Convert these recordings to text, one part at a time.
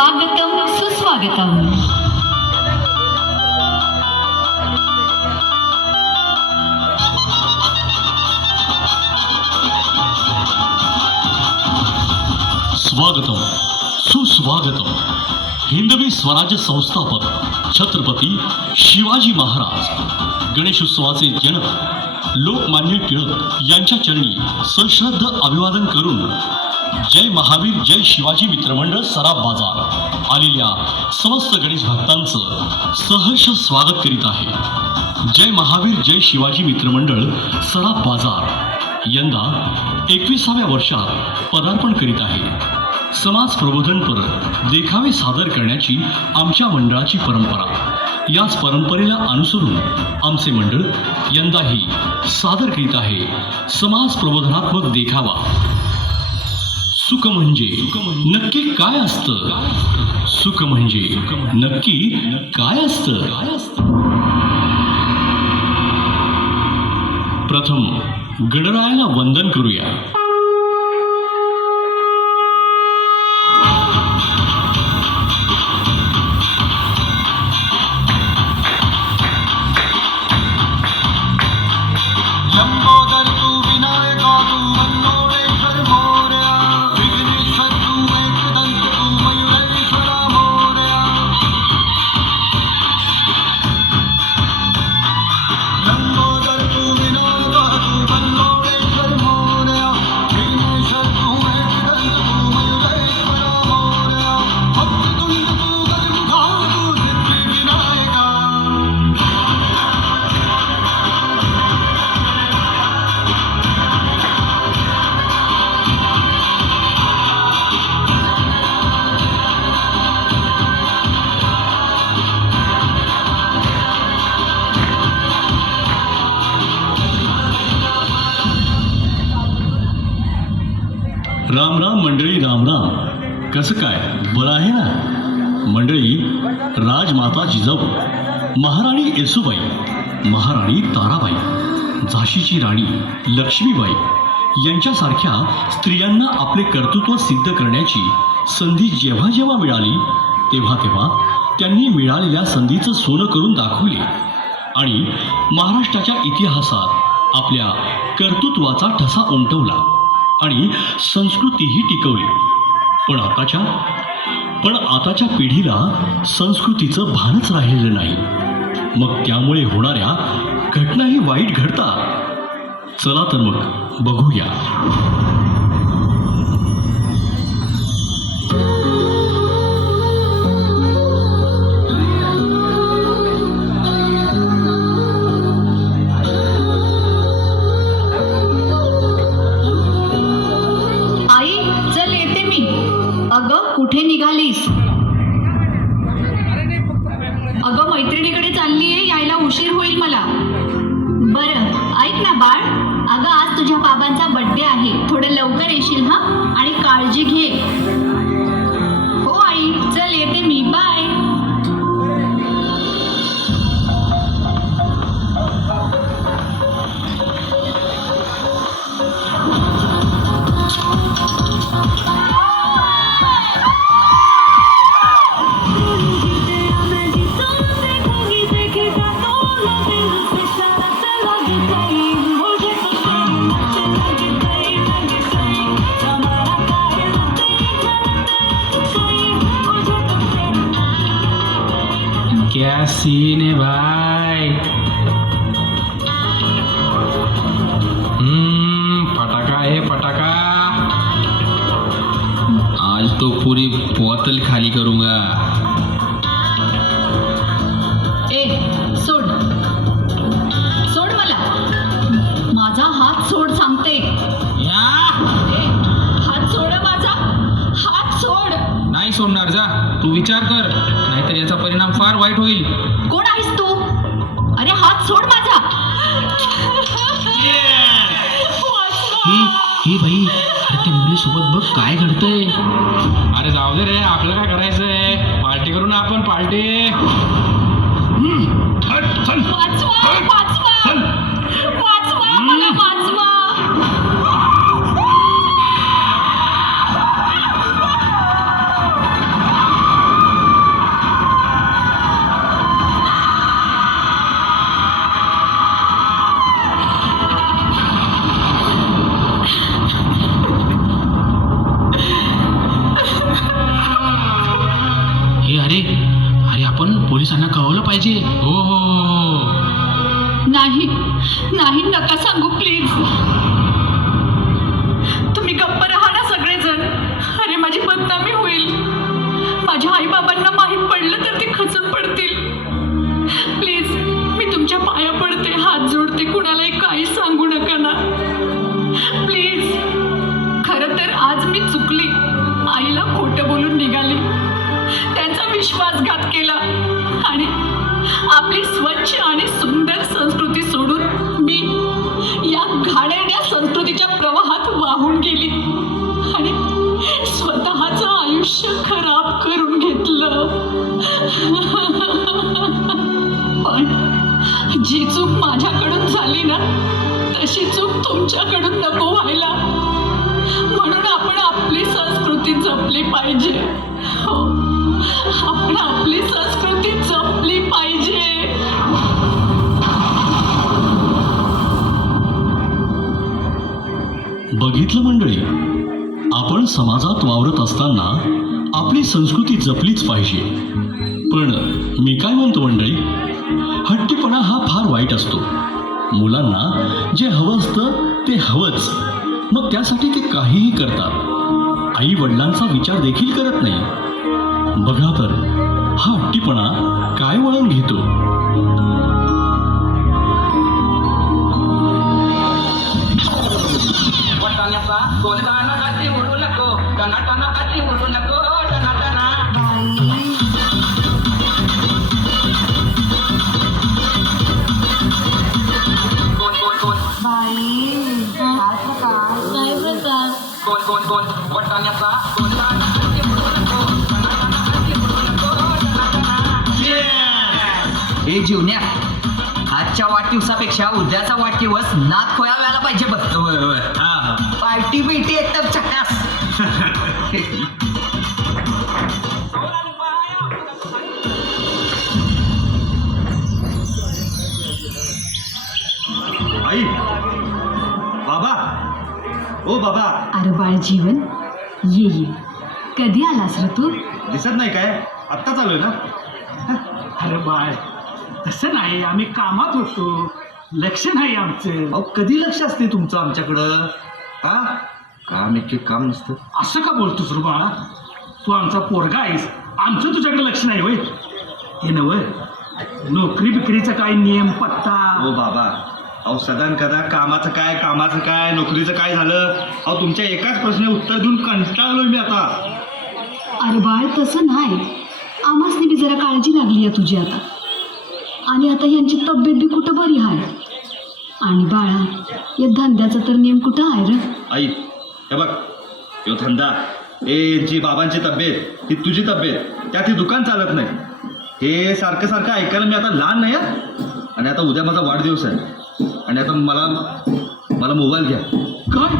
स्वागतम सुस्वागतम. स्वागतम सुस्वागतम. हिंदवी स्वराज्य संस्थापक छत्रपती शिवाजी महाराज गणेशोत्सवाचे जनक लोकमान्य टिळक यांच्या चरणी सश्रद्ध अभिवादन करून जय महावीर जय शिवाजी मित्रमंडळ सराब बाजार. आलेल्या समस्त गणेश भक्तांचं सहर्ष स्वागत करीत आहे. जय महावीर जय शिवाजी मित्रमंडळ सराब बाजार. यंदा एकविसाव्या वर्षात पदार्पण करीत आहे. समाज प्रबोधनपर देखावे सादर करण्याची आमच्या मंडळाची परंपरा. याच परंपरेला अनुसरून आमचे मंडळ यंदाही सादर करीत आहे. समाज प्रबोधनात्मक देखावा. सुख म्हणजे नक्की काय असतं? सुख म्हणजे नक्की काय असतं? काय असतं प्रथम गणरायाला वंदन करूया. राम राम मंडळी राम राम. कसं काय? बरं आहे ना? मंडळी राजमाता जिजाऊ महाराणी येसुबाई महाराणी ताराबाई झाशीची राणी लक्ष्मीबाई यांच्यासारख्या स्त्रियांना आपले कर्तृत्व सिद्ध करण्याची संधी जेव्हा जेव्हा मिळाली तेव्हा तेव्हा त्यांनी मिळालेल्या संधीचं सोनं करून दाखवले आणि महाराष्ट्राच्या इतिहासात आपल्या कर्तृत्वाचा ठसा उमटवला. आणि संस्कृतीही टिकवली. पण आताच्या पण आताच्या पिढीला संस्कृतीचं भानच राहिलेलं नाही. मग त्यामुळे होणाऱ्या घटनाही वाईट घडतात. चला तर मग बघूया. क्या सीन है भाई हम्म फटाका है फटाका आज तो पूरी बोतल खाली करूंगा। ए सोड. सोड मला. माझा हात सोड सांगते. या. ए हात सोड माझा. हात सोड. नाही सोडणार जा. तू विचार कर नाहीतर याचा परिणाम फार वाईट होईल. कोण आहेस तू? अरे हात सोड माझा. ही ही बाई अरे त्या मुलीसोबत बघ काय घडतंय. अरे जाऊ दे रे आपल्याला काय करायचंय? पार्टी करू ना आपण पार्टी. वाचवा वाचवा. वाचवा. तुमच्याकडून नको व्हायला. म्हणून आपण आपली संस्कृती जपली पाहिजे. हो. आपण आपली संस्कृती जपली पाहिजे. बघितलं मंडळी आपण समाजात वावरत असताना आपली संस्कृती जपलीच पाहिजे. पण मी काय म्हणतो मंडळी हट्टीपणा हा फार वाईट असतो. मुलांना जे हवं असतं ते हवंच. मग त्यासाठी ते काहीही करतात. आई वडिलांचा विचार देखील करत नाही. बघा तर हा हट्टीपणा काय वळण घेतो? कोणता हे जीवन्या आजच्या वाढदिवसापेक्षा उद्याचा वाढदिवस नाद खोया व्हायला पाहिजे बघ. पार्टी बिटी एकदम चकास ओ बाबा. अरे बाळ जीवन ये ये. कधी आलास रे तू? दिसत नाही काय? आत्ता चालू आहे ना? अरे बाळ तसं नाही आम्ही कामात होतो. लक्ष नाही आमचं. अहो कधी लक्ष असते तुमचं आमच्याकडं? हा? काम एक काम नसतं. असं का बोलतोस रे बाळा? तू आमचा पोरगा आहेस. आमचं तुझ्याकडे लक्ष नाही होय. हे नव नोकरी बिकरीचा काय नियम पत्ता. ओ बाबा. अहो सदान कदा कामाचं काय कामाचं काय नोकरीचं काय झालं? अहो तुमच्या एकाच प्रश्न उत्तर देऊन कंटाळलोय मी आता. अरे बाळ तसं नाही. आम्हासनी बी जरा काळजी लागली आहे तुझी आता. आणि आता यांची तब्येत बी कुठं बरी आहे आणि बाळा या धंद्याचा तर नेम कुठं आहे रे? आई हे बघ यो धंदा. हे यांची बाबांची तब्येत ही तुझी तब्येत. त्यात ही दुकान चालत नाही. हे सारखं सारखं ऐकायला मी आता लहान नाही हं. आणि आता उद्या माझा वाढदिवस आहे. आणि आता मला मला मोबाईल घ्या. काय?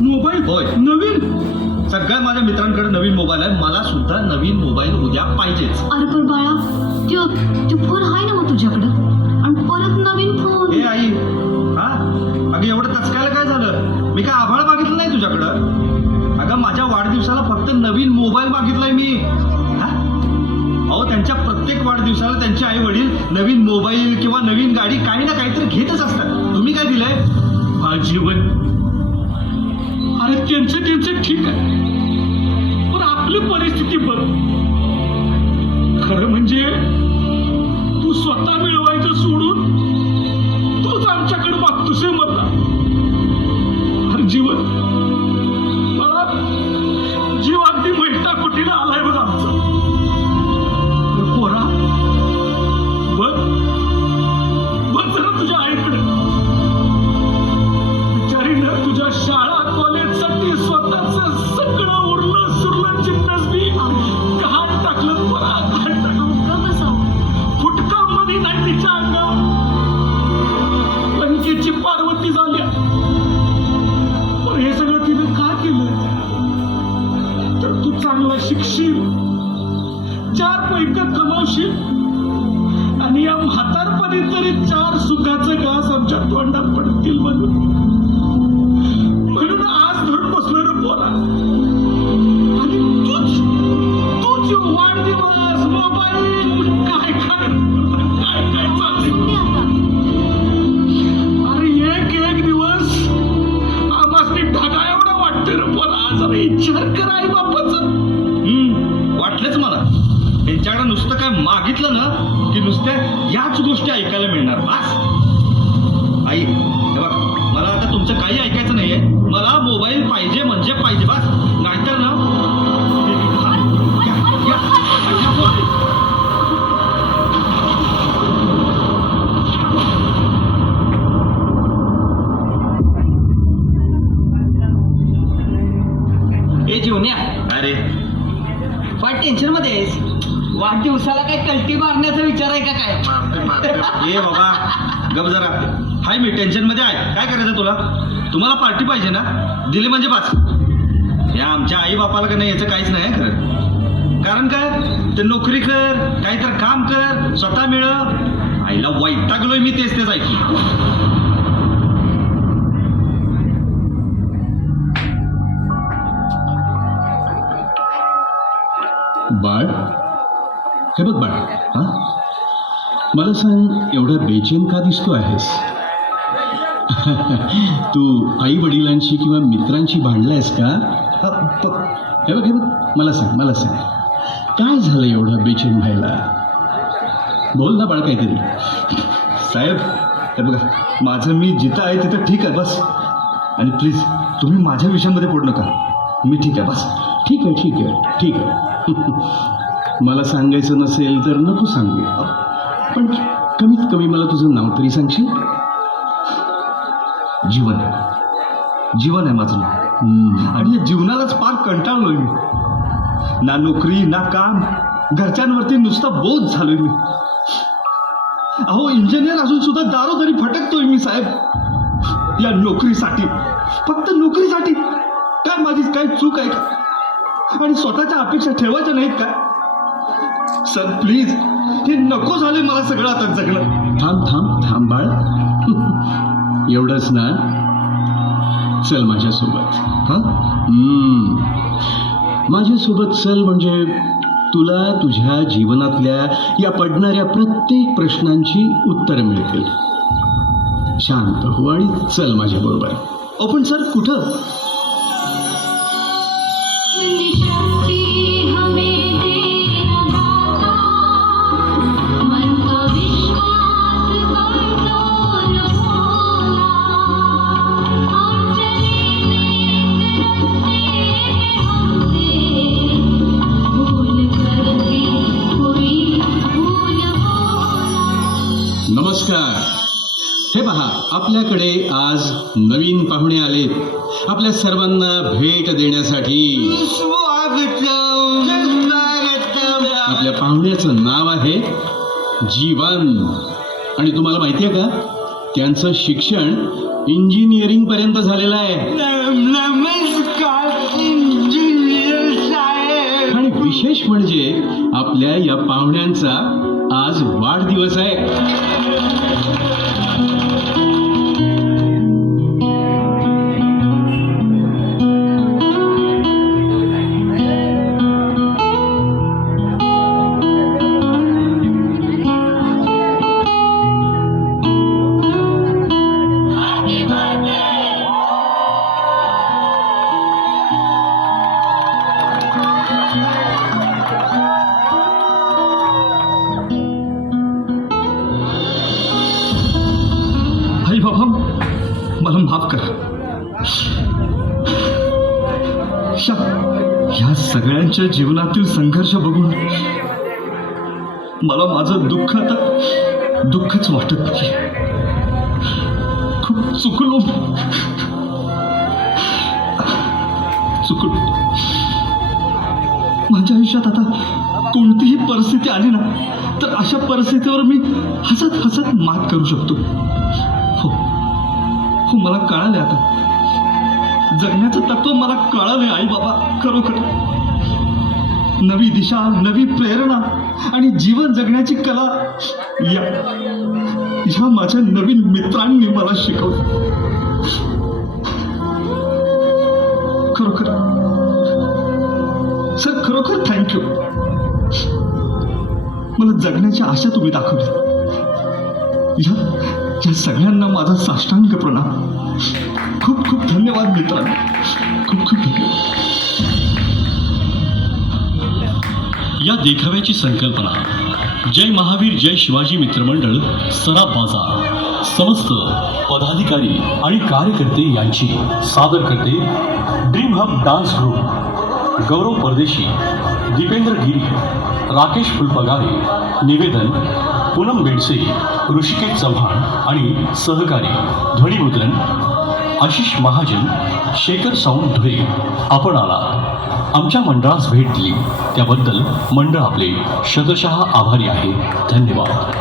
मोबाईल होय. नवीन? सगळ्या माझ्या मित्रांकडे नवीन मोबाईल आहे. मला सुद्धा नवीन मोबाईल उद्या पाहिजेच. अरे पण बाळा त्यो त्यो फोन आहे ना मग तुझ्याकडं? आणि परत नवीन फोन हे आई. हा? अगं एवढं तचकायला काय झालं? मी काय आभाळ मागितलं नाही तुझ्याकडं? अगं माझ्या वाढदिवसाला फक्त नवीन मोबाईल मागितलाय मी. हा? अहो त्यांच्या प्रत्येक वाढदिवसाला त्यांचे आई वडील नवीन मोबाईल किंवा नवीन गाडी घेतच असतात. तुम्ही काय दिलंय? जीवन अरे त्यांचं त्यांचं ठीक आहे. पण आपली परिस्थिती बघ. खरं म्हणजे கொஞ்சம் துண்டப்படுத்தி ये बाबा गप जरा. हाय मी टेन्शनमध्ये आहे. काय करायचं तुला? तुम्हाला पार्टी पाहिजे ना? दिली म्हणजे पाच. या आमच्या आई बापाला का नाही याचं काहीच नाही खरं. कारण काय? ते नोकरी कर काहीतरी काम कर स्वतः मिळ. आईला वैतागलोय मी तेच तेच ऐकू बाळ? हे बघ बाळ. मला सांग एवढा बेचैन का दिसतो आहेस? तू आई वडिलांशी किंवा मित्रांशी भांडलायस का? हे बघ हे बघ मला सांग मला सांग. काय झालं एवढं बेचैन व्हायला? बोल ना बाळ काहीतरी. साहेब हे बघा माझं मी जिथं आहे तिथं ठीक आहे बस. आणि प्लीज तुम्ही माझ्या विषयामध्ये पडू नका. मी ठीक आहे बस. ठीक आहे ठीक आहे ठीक आहे. मला सांगायचं नसेल तर नको सांगू. पण कमीत कमी मला तुझं नाव तरी सांगशील? जीवन जीवन आहे माझं नाव. आणि या जीवनालाच फार कंटाळलोय मी. ना नोकरी ना काम. घरच्यांवरती नुसता बोध झालोय मी. अहो इंजिनियर असून सुद्धा दारोदारी भटकतोय मी साहेब. या नोकरीसाठी. फक्त नोकरीसाठी. काय माझी काय चूक आहे का? आणि स्वतःच्या अपेक्षा ठेवायच्या नाहीत का? Sir please. हे नको झाले मला सगळं आता जगणं. थांब थांब थांब बाळ. एवढंच ना. चल माझ्यासोबत. हां? माझ्यासोबत चल म्हणजे तुला तुझ्या जीवनातल्या या पडणाऱ्या प्रत्येक प्रश्नांची उत्तरं मिळतील. शांत हो आणि चल माझ्याबरोबर. अहो पण सर कुठं? आपल्याकडे आज नवीन पाहुणे आलेत. आपल्या सर्वांना भेट देण्यासाठी. आपल्या पाहुण्याचं नाव आहे जीवन. आणि तुम्हाला माहिती आहे का? त्यांचं शिक्षण इंजिनिअरिंग पर्यंत झालेलं आहे. आणि विशेष म्हणजे आपल्या या पाहुण्यांचा आज वाढदिवस आहे. त्यांच्या जीवनातील संघर्ष बघून मला माझं दुःख आता दुःखच वाटत नाही. खूप चुकलो. चुकलो. माझ्या आयुष्यात आता कोणतीही परिस्थिती आली ना तर अशा परिस्थितीवर मी हसत हसत मात करू शकतो. हो. हो मला कळाले आता. जगण्याचं तत्व मला कळाले आई बाबा खरोखर. नवी दिशा नवी प्रेरणा आणि जीवन जगण्याची कला. या. ह्या माझ्या नवीन मित्रांनी मला शिकवलं. खरोखर. सर खरोखर थँक्यू मला जगण्याची आशा तुम्ही दाखवली. या या सगळ्यांना माझा साष्टांग प्रणाम. खूप खूप धन्यवाद मित्रांनो. खूप खूप धन्यवाद. या देखाव्याची संकल्पना. जय महावीर जय शिवाजी मित्रमंडळ सराफ बाजार. समस्त पदाधिकारी आणि कार्यकर्ते यांची सादर करते dream hub dance group Gaurav Pardeshi Dipendra Giri Rakesh Phulpagare निवेदन पूनम बेडसे ऋषिकेश चव्हाण आणि सहकारी ध्वनिमुद्रण आशिष महाजन शेखर साऊंड धुळे आपण आला आमच्या मंडळास भेट दिली. त्याबद्दल मंडळ आपले शतशहा आभारी आहे. धन्यवाद.